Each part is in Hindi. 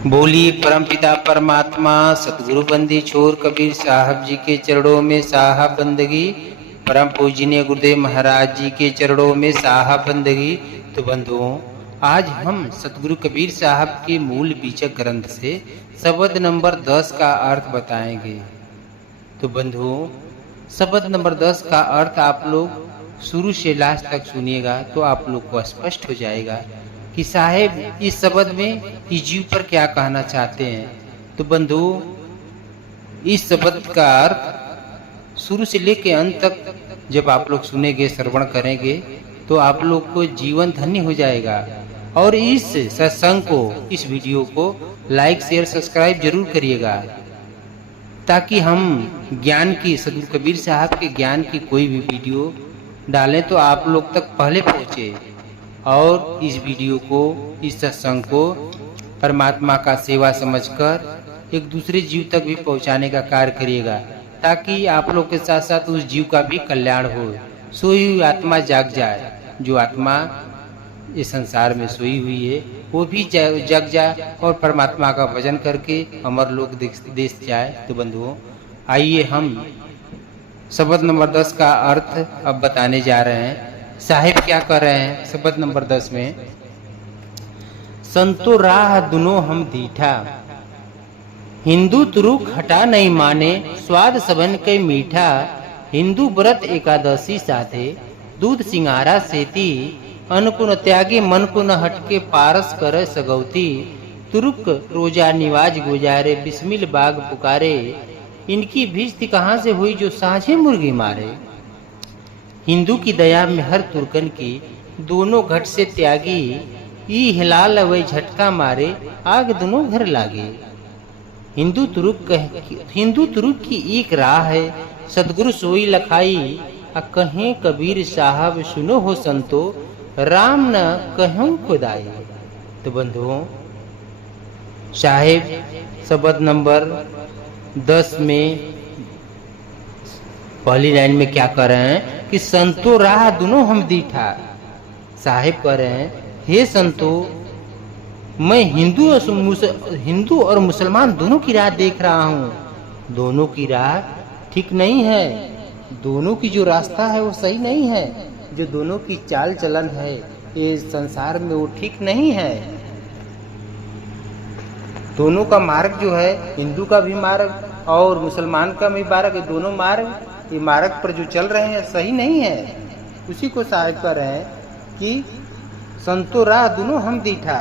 बोलिए परमपिता परमात्मा सतगुरु बंदी छोर कबीर साहब जी के चरणों में साहब बंदगी। परम पूजनीय गुरुदेव महाराज जी के चरणों में साहब बंदगी। तो बंधुओं, आज हम सतगुरु कबीर साहब के मूल बीजक ग्रंथ से शब्द नंबर 10 का अर्थ बताएंगे। तो बंधुओं, शब्द नंबर 10 का अर्थ आप लोग शुरू से लास्ट तक सुनिएगा तो आप लोग को स्पष्ट हो जाएगा कि साहेब इस शब्द में इस जीव पर क्या कहना चाहते हैं। तो बंधु, इस शब्द का अर्थ शुरू से लेकर अंत तक जब आप लोग सुनेंगे, श्रवण करेंगे तो आप लोग को जीवन धन्य हो जाएगा। और इस सत्संग को, इस वीडियो को लाइक शेयर सब्सक्राइब जरूर करिएगा ताकि हम ज्ञान की, सतगुरु कबीर साहब के ज्ञान की कोई भी वीडियो डालें तो आप लोग तक पहले पहुँचे। और इस वीडियो को, इस सत्संग को परमात्मा का सेवा समझकर एक दूसरे जीव तक भी पहुंचाने का कार्य करिएगा ताकि आप लोग के साथ साथ उस जीव का भी कल्याण हो। सोई हुई आत्मा जाग जाए, जो आत्मा इस संसार में सोई हुई है वो भी जग जाए और परमात्मा का भजन करके अमर लोक देश जाए। तो बंधुओं, आइए हम शब्द नंबर 10 का अर्थ अब बताने जा रहे हैं। साहिब क्या कर रहे हैं शब्द नंबर 10 में? संतो राह दुनो हम दीठा, हिंदू तुरुक हटा नहीं माने, स्वाद सबन के मीठा, हिंदू व्रत एकादशी साधे, दूध सिंगारा सेती, अनकुन त्यागी मन को न हटके, पारस करे सगौती, तुरुक रोजा निवाज गुजारे, बिस्मिल बाग पुकारे, इनकी भिस्ती कहाँ से हुई जो साझे मुर्गी मारे। हिंदू की दया में हर तुर्कन की, दोनों घट से त्यागी, ई हिलाल वही झटका मारे, आग दोनों घर लागे। हिंदू तुरुक की एक राह है, सतगुरु सोई लखाई, कहें कबीर साहब सुनो हो संतो, राम न कहूं खुदाई। तो बंधुओं, साहेब शब्द नंबर 10 में पहली लाइन में क्या कर रहे हैं कि संतो राह दोनों हम दीठा। साहिब कह रहे हैं, हे संतो, मैं हिंदू और मुसलमान दोनों की राह देख रहा हूँ। दोनों की राह ठीक नहीं है, दोनों की जो रास्ता है वो सही नहीं है, जो दोनों की चाल चलन है ये संसार में वो ठीक नहीं है। दोनों का मार्ग जो है, हिंदू का भी मार्ग और मुसलमान का भी मार्ग, ये दोनों मार्ग, ये मार्ग पर जो चल रहे हैं सही नहीं है। उसी को साहिब कर रहे हैं कि संतो राह दोनों हम दीठा,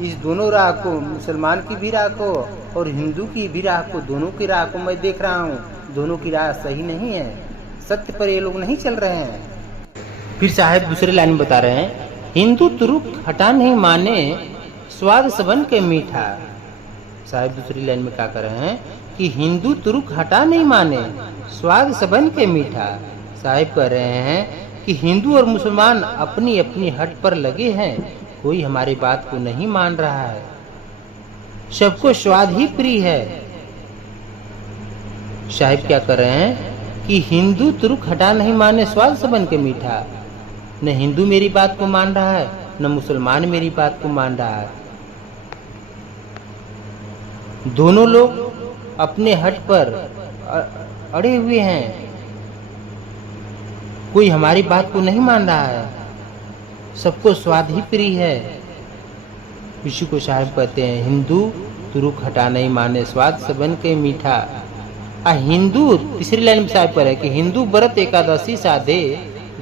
इस दोनों राह को, मुसलमान की भी राह को और हिंदू की भी राह को, दोनों की राह को मैं देख रहा हूँ। दोनों की राह सही नहीं है, सत्य पर ये लोग नहीं चल रहे हैं। फिर साहिब दूसरे लाइन में बता रहे हैं, हिंदू तुरुक हटा नहीं माने, स्वाद सबन के मीठा। साहिब दूसरी लाइन में क्या कर रहे हैं कि हिंदू तुरुक हटा नहीं माने, स्वाद सबन के मीठा। साहिब कह रहे हैं कि हिंदू और मुसलमान अपनी अपनी हट पर लगे हैं, कोई हमारी बात को नहीं मान रहा है, सबको स्वाद ही प्रिय है। साहिब क्या कर रहे हैं कि हिंदू तुरुक हटा नहीं माने, स्वाद सबन के मीठा। न हिंदू मेरी बात को मान रहा है, न मुसलमान मेरी बात को मान रहा है। दोनों लोग अपने हट पर अड़े हुए हैं, कोई हमारी बात को नहीं मान रहा है, सबको स्वाद ही प्रिय है। इसी को साहिब कहते हैं, हिंदू तुरुक हटा नहीं माने, स्वाद सबन के मीठा। हिंदू तीसरी लाइन में साहिब पर है कि हिंदू व्रत एकादशी साधे,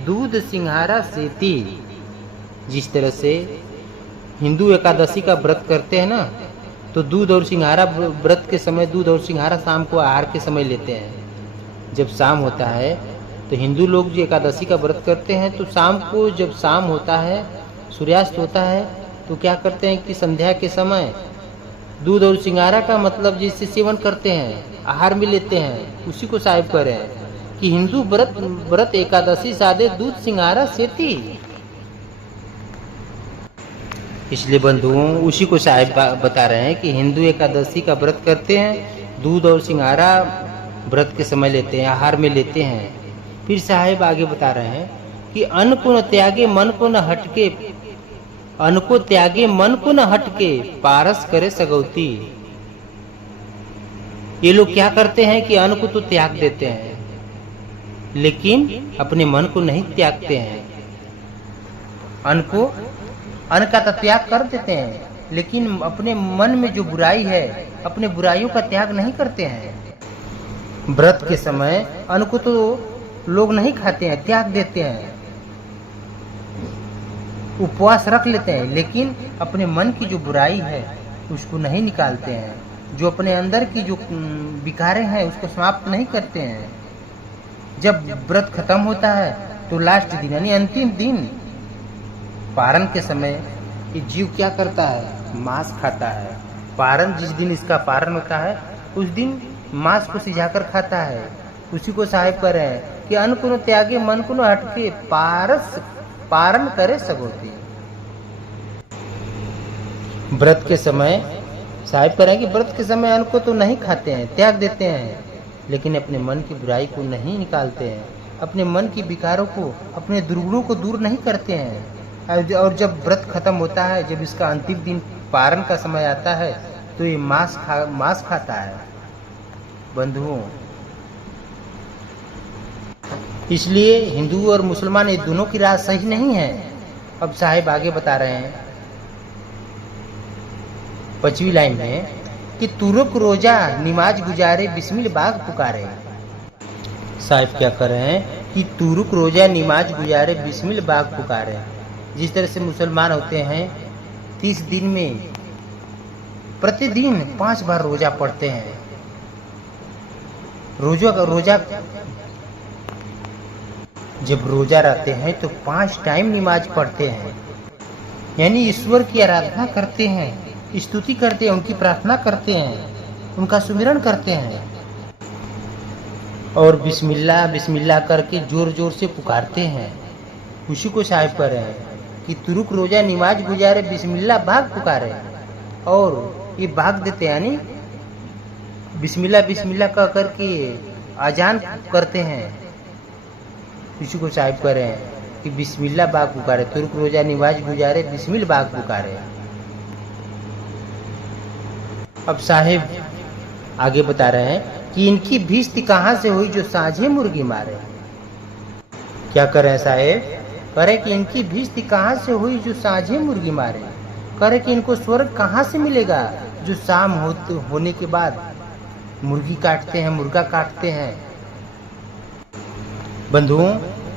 दूध सिंघारा सेती। जिस तरह से हिंदू एकादशी का व्रत करते हैं ना, तो दूध और सिंघारा व्रत के समय, दूध और सिंघारा शाम को आहार के समय लेते हैं। जब शाम होता है तो हिंदू लोग जो एकादशी का व्रत करते हैं तो शाम को, जब शाम होता है, सूर्यास्त होता है, तो क्या करते हैं कि संध्या के समय दूध और सिंघारा का मतलब जिससे सेवन करते हैं, आहार में लेते हैं। उसी को साहिब कह रहे हैं कि हिंदू व्रत एकादशी साधे, दूध सिंघारा सेती। इसलिए बंधुओं, उसी को साहिब बता रहे हैं कि हिंदू एकादशी का व्रत करते हैं, दूध और सिंघारा व्रत के समय लेते हैं, आहार में लेते हैं। फिर साहिब आगे बता रहे हैं कि अन्न को न त्यागे, मन को न हटके, अन्न को त्यागे मन को न हटके, पारस करे सगौती। ये लोग क्या करते हैं कि अन्न को तो त्याग देते हैं, लेकिन अपने मन को नहीं त्यागते हैं। अन्न का तो त्याग कर देते हैं, लेकिन अपने मन में जो बुराई है, अपने बुराइयों का त्याग नहीं करते हैं। व्रत के समय अन्न को तो लोग नहीं खाते हैं, त्याग देते हैं, उपवास रख लेते हैं, लेकिन अपने मन की जो बुराई है उसको नहीं निकालते हैं। जो अपने अंदर की जो विकारें हैं उसको समाप्त नहीं करते हैं। जब व्रत खत्म होता है तो लास्ट दिन यानी अंतिम दिन पारण के समय ये जीव क्या करता है, मांस खाता है। पारण जिस दिन इसका पारण होता है उस दिन मांस को सिझाकर खाता है। उसी को साहिब कर रहे हैं कि अन्न को न त्यागे मन को न हटके, पारण करे सगोती। व्रत के समय साहिब कह रहे हैं कि व्रत के समय अन्न को तो नहीं खाते हैं, त्याग देते हैं, लेकिन अपने मन की बुराई को नहीं निकालते हैं, अपने मन की विकारों को, अपने दुर्गुणों को दूर नहीं करते हैं। और जब व्रत खत्म होता है, जब इसका अंतिम दिन पारण का समय आता है तो ये मांस खाता है। बंधुओं, इसलिए हिंदू और मुसलमान ये दोनों की राह सही नहीं है। अब साहिब आगे बता रहे हैं 5वीं लाइन में कि तुरुक रोजा नमाज गुजारे बिस्मिल बाग पुकारे। साहिब क्या कर रहे हैं कि तुरुक रोजा नमाज गुजारे बिस्मिल बाग पुकारे। जिस तरह से मुसलमान होते हैं 30 दिन में प्रतिदिन 5 बार रोजा पढ़ते हैं। रोजा जब रोजा रहते हैं तो 5 टाइम नमाज पढ़ते हैं, यानी ईश्वर की आराधना करते हैं, स्तुति करते हैं, उनकी प्रार्थना करते हैं, उनका सुमिरन करते हैं और बिस्मिल्लाह बिस्मिल्लाह करके जोर जोर से पुकारते हैं। उसी को साहिब कर रहे हैं कि तुरुक रोजा नमाज गुजारे बिस्मिल्लाह भाग पुकारे। और ये भाग देते हैं, यानी बिस्मिल्लाह बिस्मिल्लाह कह करके अजान करते हैं। इसी को साहिब कह रहे हैं कि बिस्मिल्लाह बाग पुकारे, तुरुक रोजा नमाज गुजारे बिस्मिल बाग पुकारे। अब साहिब आगे बता रहे हैं कि इनकी भिष्ट कहाँ से हुई जो साझे मुर्गी मारे। क्या कर रहे हैं साहिब? कह रहे कि इनकी भिष्ट कहाँ से हुई जो साझे मुर्गी मारे। कह रहे कि इनको स्वर्ग कहाँ से मिलेगा जो शाम होने के बाद मुर्गी काटते हैं, मुर्गा काटते हैं। बंधुओं,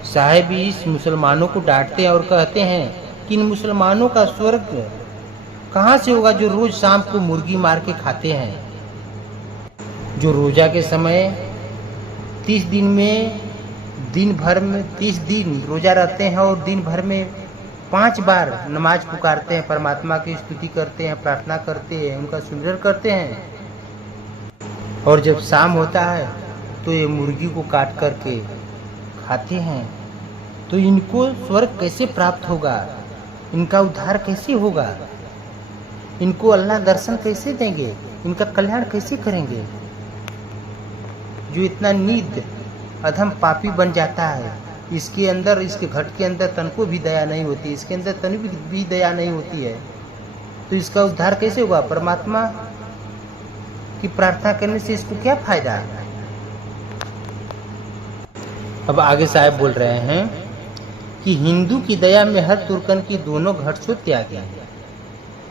साहिब इस मुसलमानों को डांटते हैं और कहते हैं कि इन मुसलमानों का स्वर्ग कहाँ से होगा जो रोज शाम को मुर्गी मार के खाते हैं। जो रोजा के समय 30 दिन में दिन भर में 30 दिन रोजा रहते हैं और दिन भर में 5 बार नमाज पुकारते हैं, परमात्मा की स्तुति करते हैं, प्रार्थना करते हैं, उनका सुमिरन करते हैं। और जब शाम होता है तो ये मुर्गी को काट करके खाते हैं। तो इनको स्वर्ग कैसे प्राप्त होगा, इनका उद्धार कैसे होगा, इनको अल्लाह दर्शन कैसे देंगे, इनका कल्याण कैसे करेंगे। जो इतना नीच अधम पापी बन जाता है, इसके अंदर, इसके घट के अंदर तन को भी दया नहीं होती, इसके अंदर तन भी दया नहीं होती है, तो इसका उद्धार कैसे होगा। परमात्मा की प्रार्थना करने से इसको क्या फायदा है। अब आगे साहब बोल रहे हैं कि हिंदू की दया में हर तुर्कन की दोनों घर से त्यागी।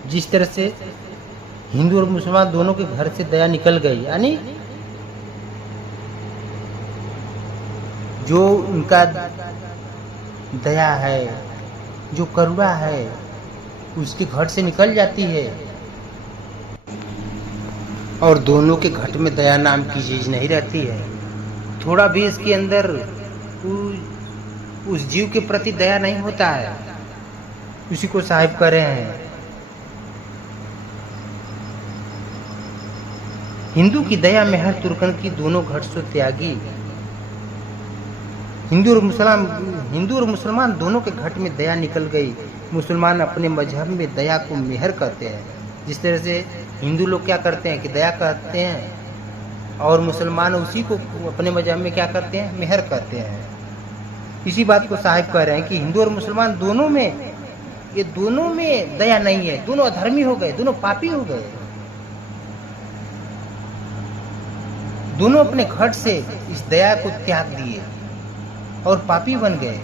जिस तरह से हिंदू और मुसलमान दोनों के घर से दया निकल गई, यानी जो उनका दया है, जो करुणा है, उसके घट से निकल जाती है और दोनों के घट में दया नाम की चीज नहीं रहती है। थोड़ा भी इसके अंदर उस जीव के प्रति दया नहीं होता है। उसी को साहिब कर रहे हैं, हिंदू की दया में हर तुर्कन की दोनों घट से त्यागी। हिंदू और मुसलमान दोनों के घट में दया निकल गई। मुसलमान अपने मजहब में दया को मेहर करते हैं। जिस तरह से हिंदू लोग क्या करते हैं कि दया करते हैं, और मुसलमान उसी को अपने मजहब में क्या करते हैं, मेहर करते हैं। इसी बात को साहिब कह रहे हैं कि हिंदू और मुसलमान दोनों में ये दोनों में दया नहीं है, दोनों अधर्मी हो गए, दोनों पापी हो गए, दोनों अपने घट से इस दया को त्याग दिए और पापी बन गए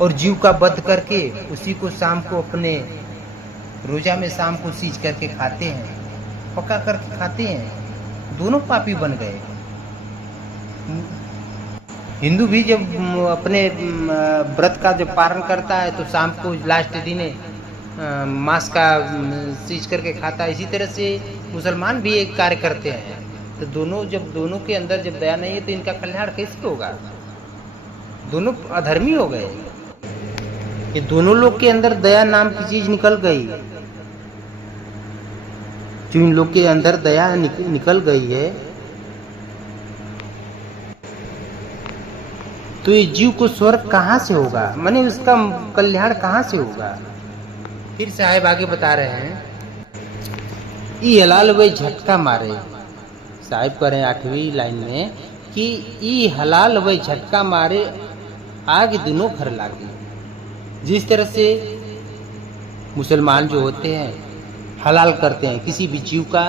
और जीव का वध करके उसी को शाम को अपने रोजा में शाम को सींच करके खाते हैं, पका करके खाते हैं, दोनों पापी बन गए। हिंदू भी जब अपने व्रत का जब पारण करता है तो शाम को लास्ट दिन मांस का सींच करके खाता है। इसी तरह से मुसलमान भी एक कार्य करते हैं। तो दोनों के अंदर जब दया नहीं है तो इनका कल्याण कैसे होगा? दोनों अधर्मी हो गए। ये दोनों लोग के अंदर दया नाम की चीज निकल गई। जो इन लोग के अंदर दया निकल गई है तो ये जीव को स्वर्ग कहाँ से होगा, माने उसका कल्याण कहाँ से होगा? फिर साहब आगे बता रहे हैं, ई हलाल वे झटका मारे। साहब कह रहे हैं 8वीं लाइन में कि ई हलाल वे झटका मारे आग दोनों घर लागे। जिस तरह से मुसलमान जो होते हैं हलाल करते हैं, किसी भी जीव का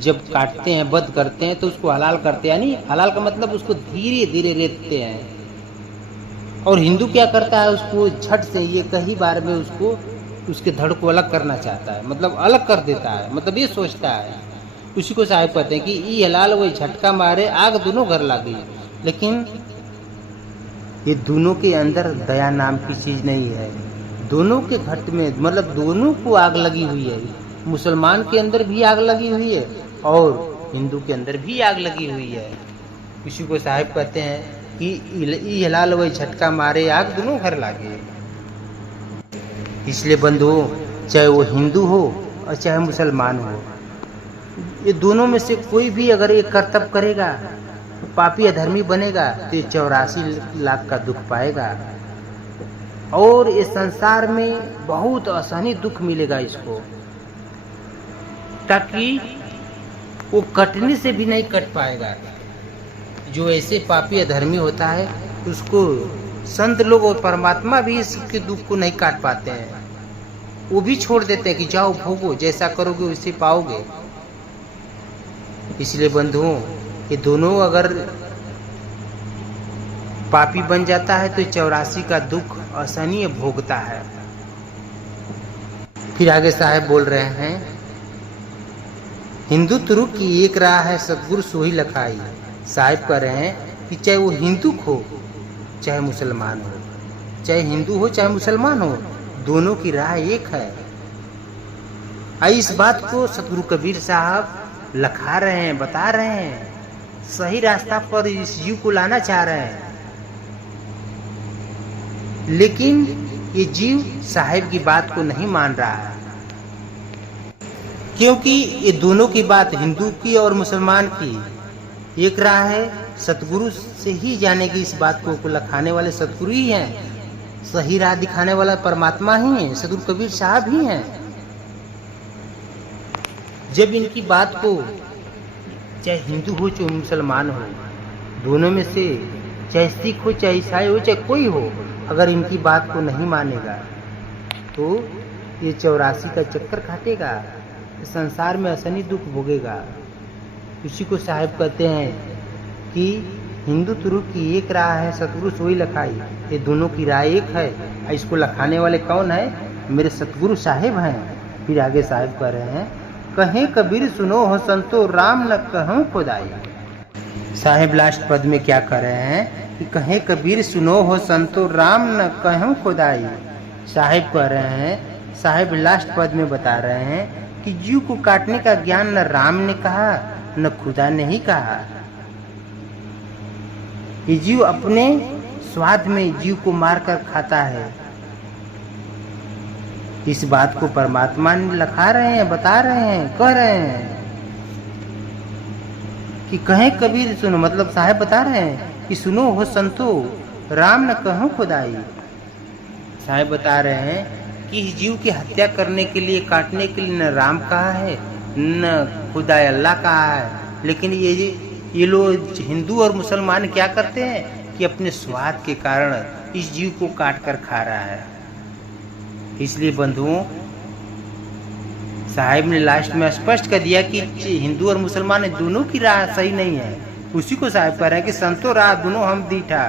जब काटते हैं, वध करते हैं तो उसको हलाल करते हैं, यानी हलाल का मतलब उसको धीरे धीरे रेतते हैं। और हिंदू क्या करता है, उसको झट से ये कई बार में उसको उसके धड़ को अलग करना चाहता है, मतलब अलग कर देता है, मतलब ये सोचता है। उसी को साहब कहते हैं कि ई हलाल वही झटका मारे आग दोनों घर लागी। लेकिन ये दोनों के अंदर दया नाम की चीज नहीं है। दोनों के घट में मतलब दोनों को आग लगी हुई है। मुसलमान के अंदर भी आग लगी हुई है और हिंदू के अंदर भी आग लगी हुई है। उसी को साहब कहते हैं कि ई हलाल वही झटका मारे आग दोनों घर लागे। इसलिए बंधुओं, चाहे वो हिंदू हो और चाहे मुसलमान हो, ये दोनों में से कोई भी अगर ये कर्तव्य करेगा तो पापी अधर्मी बनेगा तो ये 84 लाख का दुख पाएगा और इस संसार में बहुत आसानी दुख मिलेगा इसको, ताकि वो कटने से भी नहीं कट पाएगा। जो ऐसे पापी अधर्मी होता है उसको संत लोग और परमात्मा भी इसके दुख को नहीं काट पाते हैं, वो भी छोड़ देते हैं कि जाओ भोगो, जैसा करोगे वैसे पाओगे। इसलिए बंधुओं, ये दोनों अगर पापी बन जाता है तो 84 का दुख असहनीय भोगता है। फिर आगे साहब बोल रहे हैं, हिंदू तुरु की एक राह है सतगुरु सोही लखाई। साहब कह रहे हैं कि चाहे वो हिंदू हो चाहे मुसलमान हो, चाहे हिंदू हो चाहे मुसलमान हो, दोनों की राह एक है। इस बात को सतगुरु कबीर साहब लखा रहे हैं, बता रहे हैं, सही रास्ता पर इस जीव को लाना चाह रहे हैं। लेकिन ये जीव साहिब की बात को नहीं मान रहा है, क्योंकि ये दोनों की बात, हिंदू की और मुसलमान की एक राह है, सतगुरु से ही जाने की। इस बात को लखाने वाले सतगुरु ही हैं, सही राह दिखाने वाला परमात्मा ही है, सतगुरु कबीर साहब ही हैं। जब इनकी बात को चाहे हिंदू हो चाहे मुसलमान हो, दोनों में से चाहे सिख हो चाहे ईसाई हो चाहे कोई हो, अगर इनकी बात को नहीं मानेगा तो ये 84 का चक्कर काटेगा, संसार में असनी दुख भोगेगा। उसी को साहब कहते हैं कि हिंदू तुरु की एक राह है सतगुरु सोई लखाई। ये दोनों की राह एक है। इसको लखाने वाले कौन है? मेरे सतगुरु साहिब हैं। फिर आगे साहिब कह रहे हैं, कहें कबीर सुनो हो संतो राम न कहूँ खुदाई। साहिब लास्ट पद में क्या कह रहे हैं कि कहें कबीर सुनो हो संतो राम न कहूँ खुदाई। साहिब कह रहे हैं, साहिब लास्ट पद में बता रहे हैं कि जीव को काटने का ज्ञान न राम ने कहा न खुदा ने ही कहा। ये जीव अपने स्वाद में जीव को मारकर खाता है। इस बात को परमात्मा ने लखा रहे हैं, बता रहे हैं, कह रहे हैं कि कहें कबीर सुनो, मतलब साहब बता रहे हैं कि सुनो हो संतो राम न कहूँ खुदाई। साहब बता रहे हैं कि इस जीव की हत्या करने के लिए, काटने के लिए न राम कहा है न खुदा अल्लाह कहा है। लेकिन ये लोग हिंदू और मुसलमान क्या करते हैं कि अपने स्वार्थ के कारण इस जीव को काट कर खा रहा है। इसलिए बंधुओं, साहिब ने लास्ट में स्पष्ट कर दिया कि हिंदू और मुसलमान दोनों की राह सही नहीं है। उसी को साहिब कह रहा है कि संतो राह दोनों हम दीठा,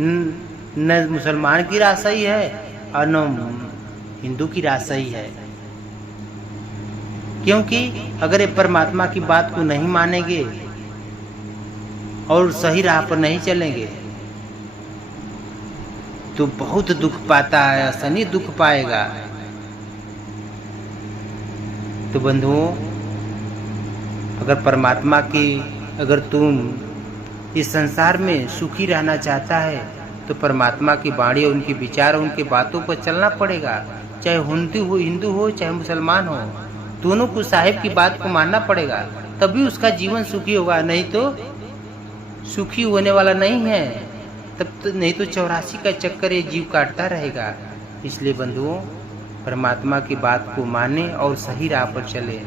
न मुसलमान की राह सही है और न हिंदू की राह सही है। क्योंकि अगर ये परमात्मा की बात को नहीं मानेंगे और सही राह पर नहीं चलेंगे तो बहुत दुख पाता है, शनि दुख पाएगा। तो बंधुओं, अगर तुम इस संसार में सुखी रहना चाहता है तो परमात्मा की वाणी और उनके विचार और उनके बातों पर चलना पड़ेगा। चाहे हिंदू हो चाहे मुसलमान हो, दोनों को साहिब की बात को मानना पड़ेगा, तभी उसका जीवन सुखी होगा। नहीं तो सुखी होने वाला नहीं है, तब तो नहीं तो 84 का चक्कर ये जीव काटता रहेगा। इसलिए बंधुओं, परमात्मा की बात को माने और सही राह पर चले।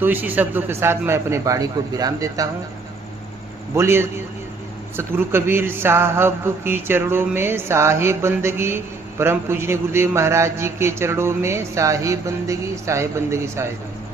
तो इसी शब्दों के साथ मैं अपने वाणी को विराम देता हूँ। बोलिए सतगुरु कबीर साहब की चरणों में साहिब बंदगी, परम पूजनीय गुरुदेव महाराज जी के चरणों में साहिब बंदगी, साहिब बंदगी, साहिब।